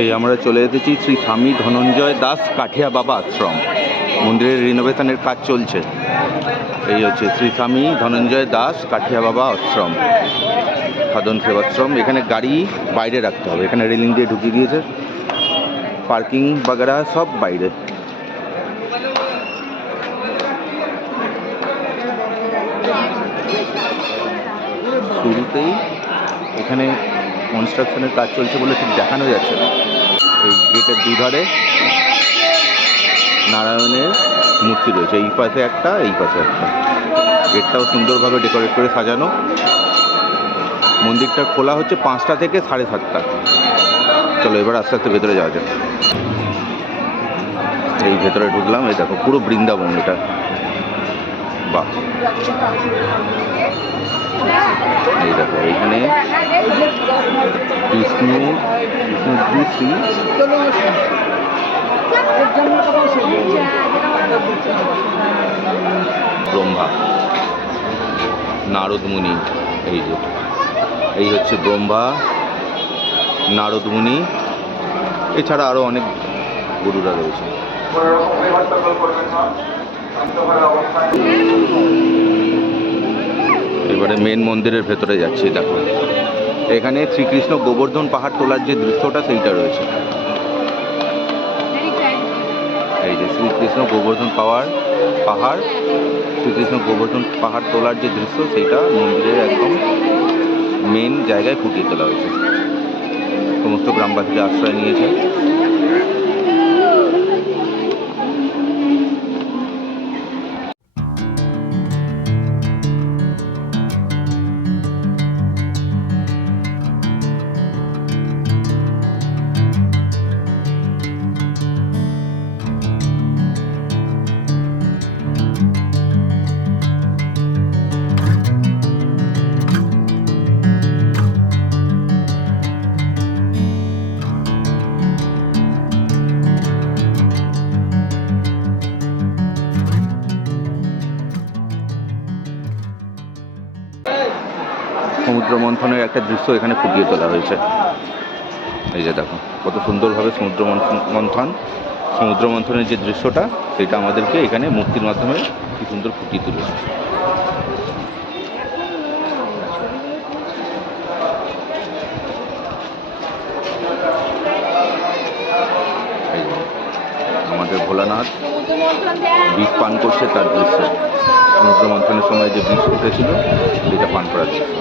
এই আমরা চলে এসেছি শ্রী স্বামী ধনঞ্জয় দাস কাঠিয়া বাবা আশ্রম। মন্দিরের রিনোভেশনের কাজ চলছে। এই হচ্ছে শ্রী স্বামী ধনঞ্জয় দাস কাঠিয়া বাবা আশ্রম, সাধন সেবাশ্রম। এখানে গাড়ি বাইরে রাখতে হবে, এখানে রেলিং দিয়ে ঢুকিয়ে দিয়েছে, পার্কিং বাগেরা সব বাইরে। শুরুতেই এখানে কনস্ট্রাকশনের কাজ চলছে বলে ঠিক দেখানো যাচ্ছে না। এই গেটের দুধারে নারায়ণের মূর্তি রয়েছে, এই পাশে একটা, এই পাশে একটা। গেটটাও সুন্দরভাবে ডেকোরেট করে সাজানো। মন্দিরটা খোলা হচ্ছে 5টা থেকে 7:30। চলো এবার আস্তে আস্তে ভেতরে যাওয়া যাক। এই ভেতরে ঢুকলাম, এই দেখো পুরো বৃন্দাবন এটা। বাহ, এই দেখো এইখানে বিষ্ণু শ্রী ব্রহ্মা, নারদ মুনি। এই যে এই হচ্ছে ব্রহ্মা, নারদ মুনি, এছাড়া আরও অনেক গুরুরা রয়েছে। এবারে মেন মন্দিরের ভেতরে যাচ্ছি। দেখো এখানে শ্রীকৃষ্ণ গোবর্ধন পাহাড় তোলার যে দৃশ্যটা সেইটা রয়েছে। এই যে শ্রীকৃষ্ণ গোবর্ধন পাহাড় শ্রীকৃষ্ণ গোবর্ধন পাহাড় তোলার যে দৃশ্য সেইটা মন্দিরের একদম মেন জায়গায় ফুটিয়ে তোলা হয়েছে। সমস্ত গ্রামবাসীরা আশ্রয় নিয়েছে। সমুদ্র মন্থনের একটা দৃশ্য এখানে ফুটিয়ে তোলা হয়েছে। এই যে দেখো কত সুন্দরভাবে সমুদ্র মন্থনের যে দৃশ্যটা সেটা আমাদেরকে এখানে মূর্তির মাধ্যমে কি সুন্দর ফুটিয়ে তুলেছে। আমাদের ভোলানাথ বিষ পান করছে তার দৃশ্য, সমুদ্র মন্থনের সময় যে বিষ উঠেছিল সেটা পান করার দৃশ্য।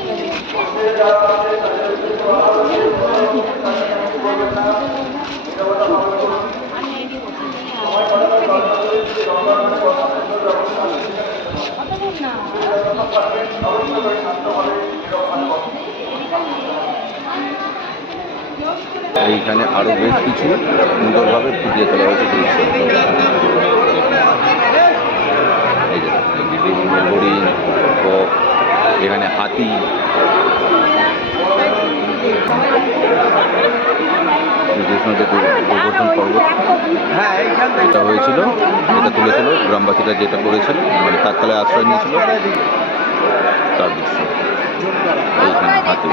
এইখানে আরো বেশ কিছু সুন্দরভাবে ফুটিয়ে তোলা হয়েছে দৃশ্য। এই যে হরিণ, বক, এখানে হাতি, শ্রীকৃষ্ণ যে গোবর্ধন পর্বত যেটা হয়েছিল, যেটা তুলেছিল গ্রামবাসীরা, যেটা করেছিল মানে তার তলায় আশ্রয় নিয়েছিল তার দৃশ্য। এইখানে হাতি।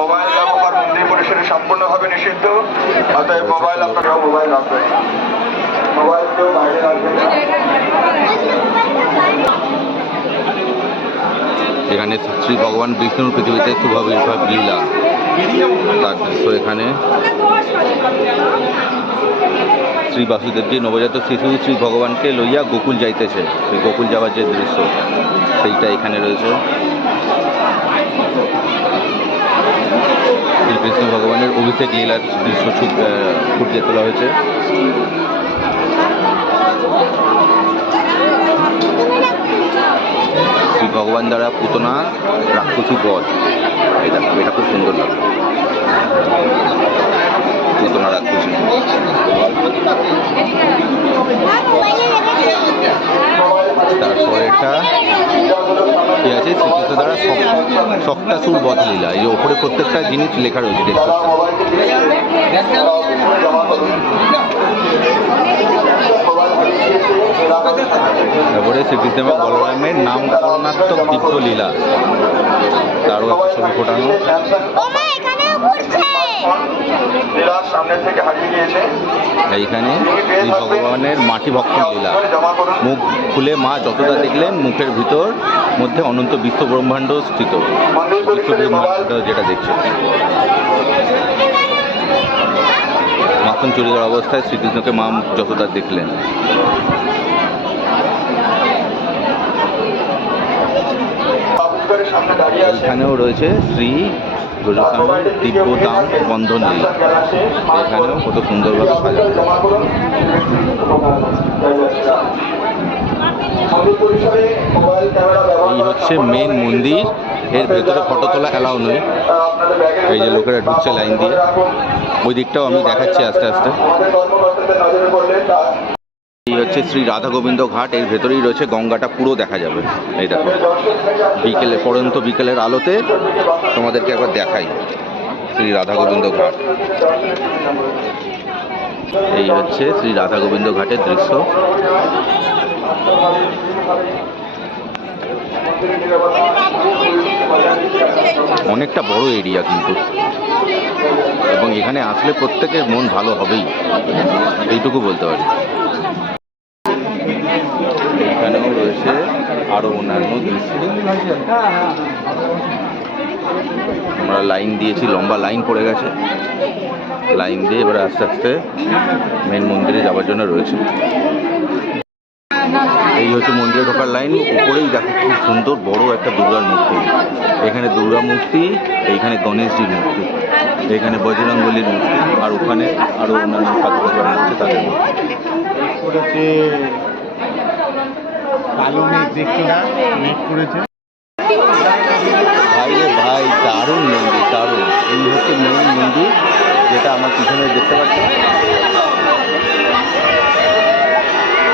মোবাইল ব্যবহার মন্দির পরিসরে সম্পূর্ণভাবে নিষিদ্ধ, অতএব মোবাইল আপনারা মোবাইল রাখবেন, মোবাইল কেউ বাইরে রাখবেন। এখানে শ্রী ভগবান বিষ্ণুর পৃথিবীতে শুভাবির্ভাব লীলা তার দৃশ্য। এখানে শ্রী বাসুদেবজি নবজাত শিশু শ্রী ভগবানকে লইয়া গোকুল যাইতেছে, সেই গোকুল যাওয়ার যে দৃশ্য সেইটা এখানে রয়েছে। শ্রীকৃষ্ণ ভগবানের অভিষেক লীলার দৃশ্য ফুটিয়ে তোলা হয়েছে। শ্রী ভগবান দ্বারা পুতনা রাক্ষসী বধ, এটা খুব সুন্দর লাগে। পুতনা রাক্ষসী। তারপর এটা কি আছে, শ্রীকৃষ্ণ দ্বারা সপ্তাসুর বধ লীলা। এই ওপরে প্রত্যেকটা জিনিস লেখা রয়েছে, দেখতে। তারপরে শ্রীকৃষ্ণ এবং বলরামের নাম করণাত্মক দিব্য লীলা, তারও একটা ছবি ফোটানো। দাস সামনে থেকে হারিয়ে গিয়েছে। এইখানে শ্রী ভগবানের মাটি ভক্ষণ লীলা। জমা করুন। মুখ খুলে মা যতটা দেখলেন মুখের ভিতর মধ্যে অনন্ত বিশ্ব ব্রহ্মাণ্ড স্থিত। মন্দির বিশ্ব পরিসরে মোবাইল ব্রহ্মাণ্ড যেটা দেখছে, মাখন চুরি করা অবস্থায় শ্রীকৃষ্ণকে মা যতটা দেখলেন। বাবুঘরের সামনে দাঁড়িয়ে আছে। এখানেও রয়েছে শ্রী গুরুস্বামী দিব্যদাম বন্ধন লীলা। এখানেও কত সুন্দরভাবে সাজানো। জমা করুন। মন্দির পরিসরে মোবাইল ক্যামেরা ব্যবহার এই হচ্ছে মেন মন্দির। এর ভেতরে ফটো তোলা এলাও নয়। এই যে লোকেরা ঢুকছে লাইন দিয়ে। ওই দিকটাও আমি দেখাচ্ছি আস্তে আস্তে। আমাদের কর্মকর্তাদের নজরে পড়লে তা এই হচ্ছে শ্রী রাধা গোবিন্দ ঘাট। এর ভেতরেই রয়েছে, গঙ্গাটা পুরো দেখা যাবে। এই দেখো বিকেলে, পড়ন্ত বিকেলের আলোতে তোমাদেরকে একবার দেখাই শ্রী রাধা গোবিন্দ ঘাট। এই হচ্ছে শ্রী রাধা গোবিন্দ ঘাটের দৃশ্য। অনেকটা বড় এরিয়া কিন্তু, এবং এখানে আসলে প্রত্যেকের মন ভালো হবেই, এইটুকু বলতে পারি। এখানেও রয়েছে আরো অন্যান্য দৃশ্য। আমরা লাইন দিয়েছি, লম্বা লাইন পড়ে গেছে। লাইন দিয়ে এবার আস্তে আস্তে মেন মন্দিরে যাওয়ার জন্য রয়েছে। এই হচ্ছে মন্দিরে ঢোকার লাইন। উপরেই দেখো খুব সুন্দর বড় একটা দুর্গার মূর্তি। এখানে দুর্গা মূর্তি, এইখানে গণেশজির মূর্তি, এখানে বজরঙ্গবলীর মূর্তি, আর ওখানে আরো অন্যান্য ঠাকুর আছে তাদের মূর্তি। করেছে কালো মেঘ দেখছো না, মেঘ করেছে। ভাই রে ভাই, দারুণ মন্দির, দারুণ। এই হচ্ছে মেন মন্দির, যেটা আমার পিছনে দেখতে পাচ্ছি।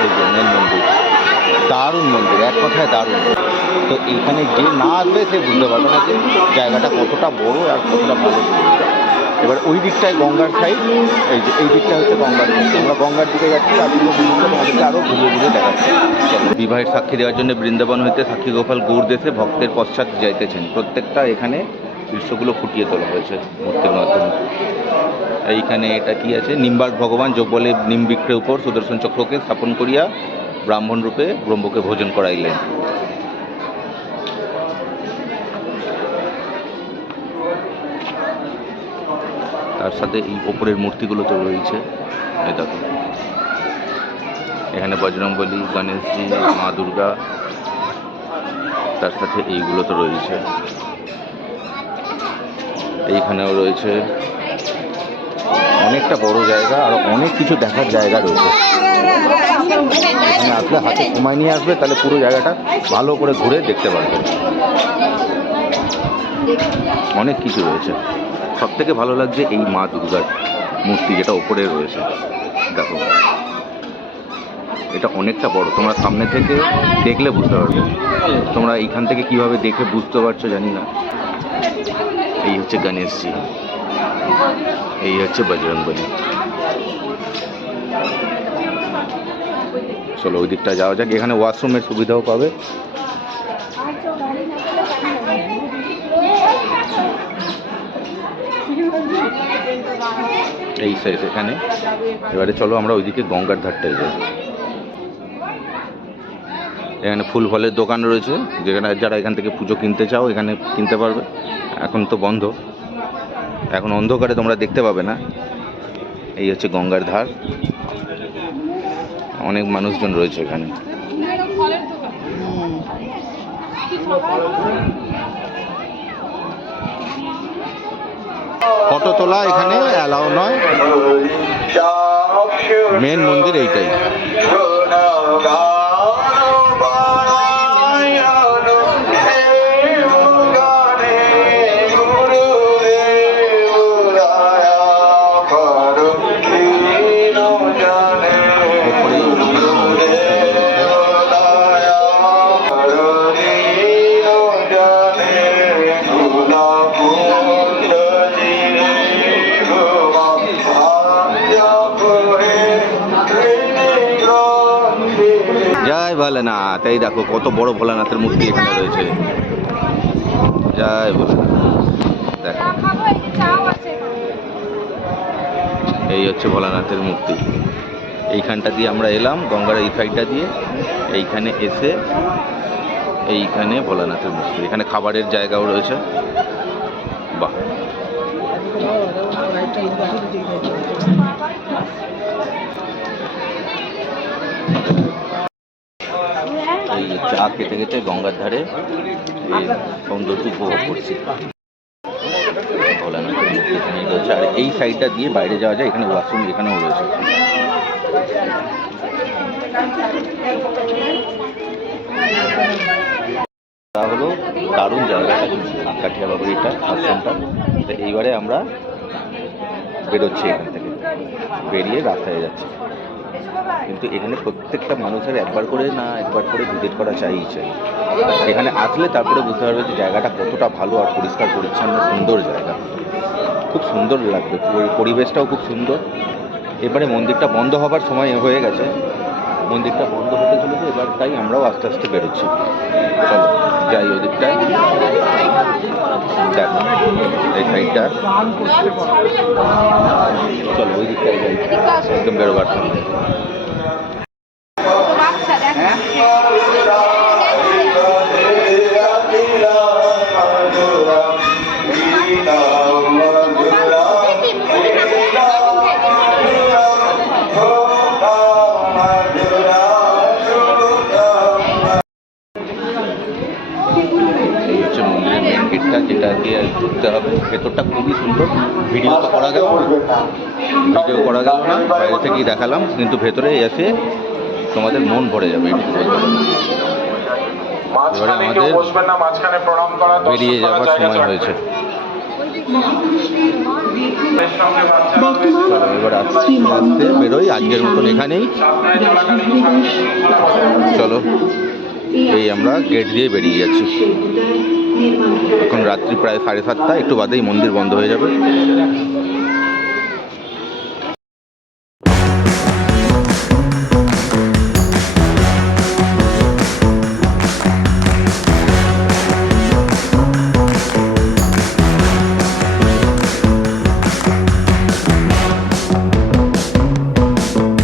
এই যে মেন মন্দির, দারুণ মন্দির, এক কথায় দারুণ। তো এইখানে যে না আসবে সে বুঝতে পারবে না যে জায়গাটা কতটা বড় আর কতটা ভালো। এবার ওই দিকটায় গঙ্গার সাইড, এই যে এই দিকটা হচ্ছে গঙ্গার সাইড। আমরা গঙ্গার দিকে যাচ্ছি, আর তোমাদেরকে আরও ঘুরে ঘুরে দেখাচ্ছি। বিবাহের সাক্ষী দেওয়ার জন্য বৃন্দাবন হইতে সাক্ষী গোপাল গৌড় দেশে ভক্তের পশ্চাৎ যাইতেছেন। প্রত্যেকটা এখানে দৃশ্যগুলো ফুটিয়ে তোলা হয়েছে মূর্তির মাধ্যমে। এইখানে এটা কি আছে, নিম্বার্ক ভগবান যোগ বলে নিম্বিক্রের উপর সুদর্শন চক্রকে স্থাপন করিয়া ব্রাহ্মণ রূপে ব্রহ্মকে ভোজন করাইলেন। তার সাথে এই ওপরের মূর্তিগুলো তো রয়েছে, এই দেখো এখানে বজরংবলী, গণেশজি, মা দুর্গা, তার সাথে এইগুলো তো রয়েছে। এইখানেও রয়েছে। অনেকটা বড় জায়গা, আর অনেক কিছু দেখার জায়গা রয়েছে। এখানে আসলে হাতে সময় নিয়ে আসবে, তাহলে পুরো জায়গাটা ভালো করে ঘুরে দেখতে পারবে। অনেক কিছু রয়েছে। সব থেকে ভালো লাগছে এই মা দুর্গার মূর্তি, যেটা ওপরে রয়েছে। দেখো এটা অনেকটা বড়, তোমরা সামনে থেকে দেখলে বুঝতে পারবে। তোমরা এইখান থেকে কিভাবে দেখে বুঝতে পারছো জানি না। এই হচ্ছে গণেশজি, এই হচ্ছে বজরংবলী। চলো ওই দিকটা যাওয়া যাক। এখানে ওয়াশরুমের সুবিধাও পাবে। এই সাইজ এখানে। এবারে চলো আমরা ওইদিকে গঙ্গার ধারটায় যাই। এখানে ফুল ফলের দোকান রয়েছে, যেখানে যারা এখান থেকে পুজো কিনতে চাও এখানে কিনতে পারবে। এখন তো বন্ধ, এখন অন্ধকারে তোমরা দেখতে পাবে না। এই হচ্ছে গঙ্গার ধার, অনেক মানুষজন রয়েছে এখানে। ফটো তোলা এখানে অ্যালাউ নয়। মেন মন্দির এইটাই। জয় ভোলেনাথ। এই দেখো কত বড় ভোলানাথের মূর্তি এখানে রয়েছে। জয় ভোলেনাথ। দেখো এই হচ্ছে ভোলানাথের মূর্তি। এইখানটা দিয়ে আমরা এলাম, গঙ্গার এই সাইডটা দিয়ে। এইখানে এসে এইখানে ভোলানাথের মূর্তি, এখানে খাবারের জায়গাও রয়েছে। বাহ, এই চা খেতে খেতে গঙ্গার ধারে এই সৌন্দর্য উপভোগ করছি। ভোলানাথের মূর্তি এখানেই রয়েছে। আর এই সাইডটা দিয়ে বাইরে যাওয়া যায়, এখানে ওয়াশরুম এখানেও রয়েছে। তা হলো দারুণ জায়গাটা, কাঠিয়া বাবুর এটা আশ্রমটা। তো এইবারে আমরা বেরোচ্ছি এখান থেকে, বেরিয়ে রাস্তায় যাচ্ছি। কিন্তু এখানে প্রত্যেকটা মানুষের একবার করে ভিজিট করা চাই। এখানে আসলে তারপরে বুঝতে পারবে যে জায়গাটা কতটা ভালো আর পরিষ্কার পরিচ্ছন্ন সুন্দর জায়গা। খুব সুন্দর লাগবে, পরিবেশটাও খুব সুন্দর। এবারে মন্দিরটা বন্ধ হবার সময় হয়ে গেছে, মন্দিরটা বন্ধ হতে চলেছে এবার, তাই আমরাও আস্তে আস্তে বেরোচ্ছি। চলো যাই ওদিকটায়, দেখো এই সাইডটা, চলো ওই দিকটায় যাই, একদম বেরোবার সময়। এই হচ্ছে মন্দিরের মেন গেটটা, যেটা দিয়ে ঢুকতে হবে। ভেতরটা খুবই সুন্দর, ভিডিও তো করা গেল না, বাইরে থেকেই দেখালাম। কিন্তু ভেতরে এসে তোমাদের মন ভরে যাবে, এটুকু বলতে পারি। এবারে আমাদের বেরিয়ে যাওয়ার সময় হয়েছে। এবার আস্তে আস্তে বেরোই, আজকের মতন এখানেই। চলো, এই আমরা গেট দিয়ে বেরিয়ে যাচ্ছি। এখন রাত্রি প্রায় 7:30, একটু বাদেই মন্দির বন্ধ হয়ে যাবে।